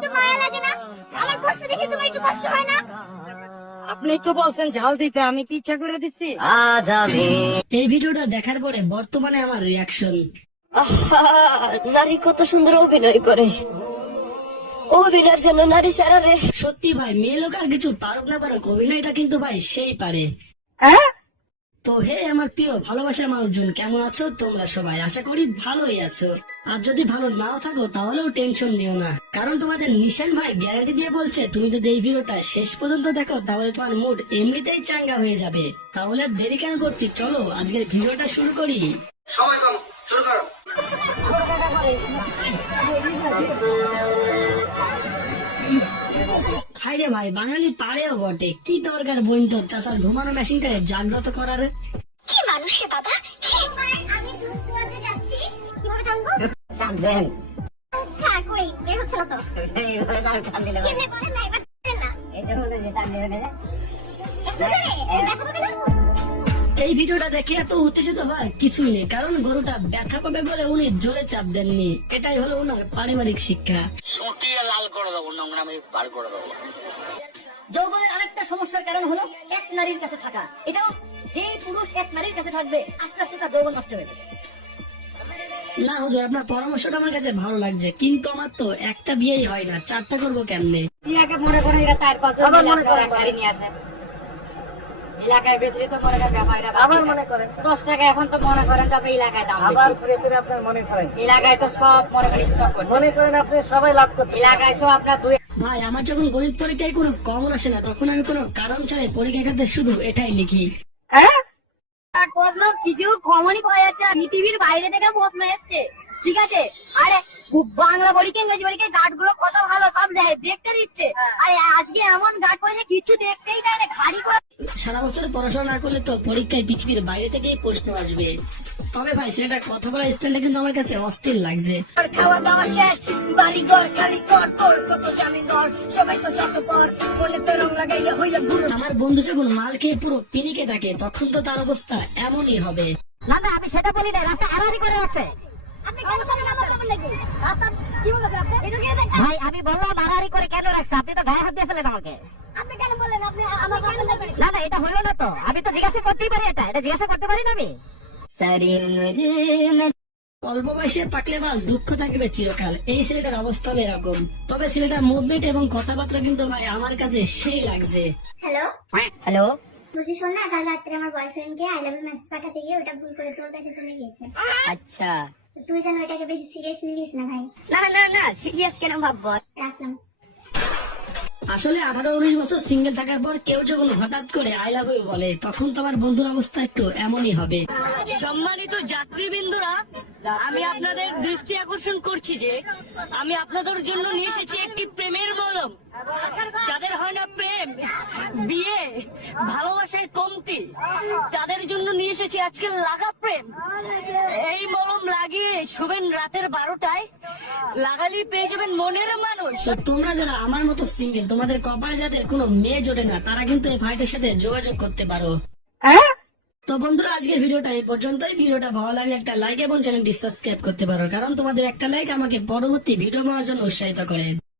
একটু মায়া লাগে না? আমার কষ্ট দেখে তোমার একটু কষ্ট হয় না? আপনি তো বলছেন ঝাল দিতে, আমি কি ইচ্ছা করে দিচ্ছি? এই ভিডিওটা দেখার পরে বর্তমানে আমার রিয়াকশন, নারী কত সুন্দর অভিনয় করে, অভিনয়ের জন্য নারী সারা রে। সত্যি ভাই মেয়ে লোক আর কিছু পারুক না পারুক, অভিনয়টা কিন্তু ভাই সেই পারে। তো হে আমার প্রিয় ভালোবাসার মানুষজন, কেমন আছো তোমরা সবাই? আশা করি ভালোই আছো। আর যদি ভালো নাও থাকো তাহলেও টেনশন নিও না, কারণ তোমাদের নিশান ভাই গ্যারান্টি দিয়ে বলছে তুমি যদি এই ভিডিওটা শেষ পর্যন্ত দেখো তাহলে তোমার মুড এমনিতেই চাঙ্গা হয়ে যাবে। তাহলে আর দেরি কেন করছি, চলো আজকের ভিডিওটা শুরু করি। সময় কম, শুরু করো। হাইরে ভাই, বাঙালি পারেও বটে, কি দরকার বোন তোর চাচার ঘুমানো মেশিনটাকে জাগ্রত করার। কি মানুষ সে বাবা? ছি! আমি দুধ দুয়াতে যাচ্ছি। কিভাবে টানবো? টানবেন আচ্ছা, কই বের হচ্ছিল তো। এইভাবে টান দিলে কেমনে বলেন না, এবার টানেন না। এটা হলো যে টান দিলে না। এত জোরে? ব্যথা পাবে না? এই ভিডিওটা দেখে এত উত্তেজিত হওয়ার কিছুই নেই, কারণ গরুটা ব্যথা পাবে বলে উনি জোরে চাপ দেননি। এটাই হলো ওনার পারিবারিক শিক্ষা। সুটিয়ে লাল করে দেবো, নোংরামি বার করে দেবো। যৌবনের আরেকটা সমস্যার কারণ হলো এক নারীর কাছে থাকা। এটাও যে পুরুষ এক নারীর কাছে থাকবে আস্তে আস্তে তার যৌবন নষ্ট হয়ে যাবে। না হুজুর, আপনার পরামর্শটা আমার কাছে ভালো লাগছে, কিন্তু আমার তো একটা বিয়েই হয় না, চারটা করবো কেমনে? ইয়াকে মনে করেন এরা 4-5 জন মিলে একটা গাড়ি নিয়ে আসে এলাকায় বেচলে তো মনে করেন ব্যাপারীরা আবার মনে করেন 10 টাকা, এখন তো মনে করেন যে আপনার এলাকায় দাম বেশি। আবার ঘুরে ফিরে আপনার মনে করেন এলাকায় তো সব মনে করেন স্টক করে, মনে করেন আপনি সবাই লাভ করতে এলাকায় তো আপনার দুই। ভাই আমার যখন গণিত পরীক্ষায় কোনো কমন আসে না, তখন আমি কোনো কারণ ছাড়াই পরীক্ষা খাতে শুধু এটাই লিখি। কিছু কমনই পাওয়া যাচ্ছে, পৃথিবীর বাইরে থেকে প্রশ্ন এসছে, ঠিক আছে? আরে বাংলা পরীক্ষা ইংরেজি পরীক্ষায় গার্ড গুলো কত ভালো, সব দেখতে দিচ্ছে। আরে আজকে এমন গার্ড করেছে কিছু দেখতেই দেয় না, খালি করে। সারা বছর পড়াশোনা না করলে তো পরীক্ষায় পৃথিবীর বাইরে থেকেই প্রশ্ন আসবে। তবে ভাই সেটা কথা বলার স্টাইলটা কিন্তু আমার কাছে অস্থির লাগছে। খাওয়া দাওয়া শেষ, বাড়ি ঘর খালি তোর তোর, কত জানি দর, সবাই তো শত পর, মনে তো রং লাগাইয়া হইয়া ঘুরো। আমার বন্ধু যখন মাল খেয়ে পুরো পিনিকে থাকে তখন তো তার অবস্থা এমনই হবে। না না, আমি সেটা বলি না, রাস্তা আড়াআড়ি করে আছে। আপনি কেন বলেন আমার কেমন লাগে? রাস্তা কি বলেছেন আপনি? একটু গিয়ে দেখেন। ভাই আমি বললাম আড়াআড়ি করে কেন রাখছে, আপনি তো গায়ে হাত দিয়ে ফেলেন আমাকে। আপনি কেন বলেন আপনি আমার কেমন লাগে? না না, এটা হলো না তো, আমি তো জিজ্ঞাসা করতেই পারি, এটা জিজ্ঞাসা করতে পারি না আমি। অল্প বয়সে পাকলে বাল দুঃখ থাকবে চিরকাল, এই ছেলেটার অবস্থা হলো এরকম। তবে ছেলেটার মুভমেন্ট এবং কথাবার্তা কিন্তু ভাই আমার কাছে সেই লাগছে। হ্যালো, হ্যালো, বলছি শোন না, কাল রাত্রে আমার বয়ফ্রেন্ডকে আই লাভ ইউ মেসেজ পাঠাতে গিয়ে ওটা ভুল করে তোর কাছে চলে গিয়েছে। আচ্ছা। তো তুই যেন ওইটাকে বেশি সিরিয়াসলি নিস না ভাই। না না না না, সিরিয়াস কেন ভাববো? রাখলাম। আসলে 18-19 বছর সিঙ্গেল থাকার পর কেউ যখন হঠাৎ করে আই লাভ ইউ বলে তখন তোমার বন্ধুর অবস্থা একটু এমনই হবে। সম্মানিত যাত্রীবৃন্দরা, আমি আপনাদের দৃষ্টি আকর্ষণ করছি যে আমি আপনাদের জন্য নিয়ে এসেছি একটি প্রেমের মলম। যাদের হয় না প্রেম, বিয়ে, ভালোবাসায় কমতি, তাদের জন্য নিয়ে এসেছি আজকে লাগা প্রেম। এই মলম লাগিয়ে শুবেন রাতের 12টায়, লাগালি পেয়ে যাবেন মনের মানুষ। তো তোমরা যারা আমার মতো সিঙ্গেল, তোমাদের কপালে যাদের কোনো মেয়ে জোটে না, তারা কিন্তু এই ভাইটার সাথে যোগাযোগ করতে পারো। তো বন্ধুরা আজকের ভিডিওটা এই পর্যন্তই। ভিডিওটা ভালো লাগলে একটা লাইক এবং চ্যানেলটি সাবস্ক্রাইব করতে পারো, কারণ তোমাদের একটা লাইক আমাকে পরবর্তী ভিডিও বানানোর জন্য উৎসাহিত করে।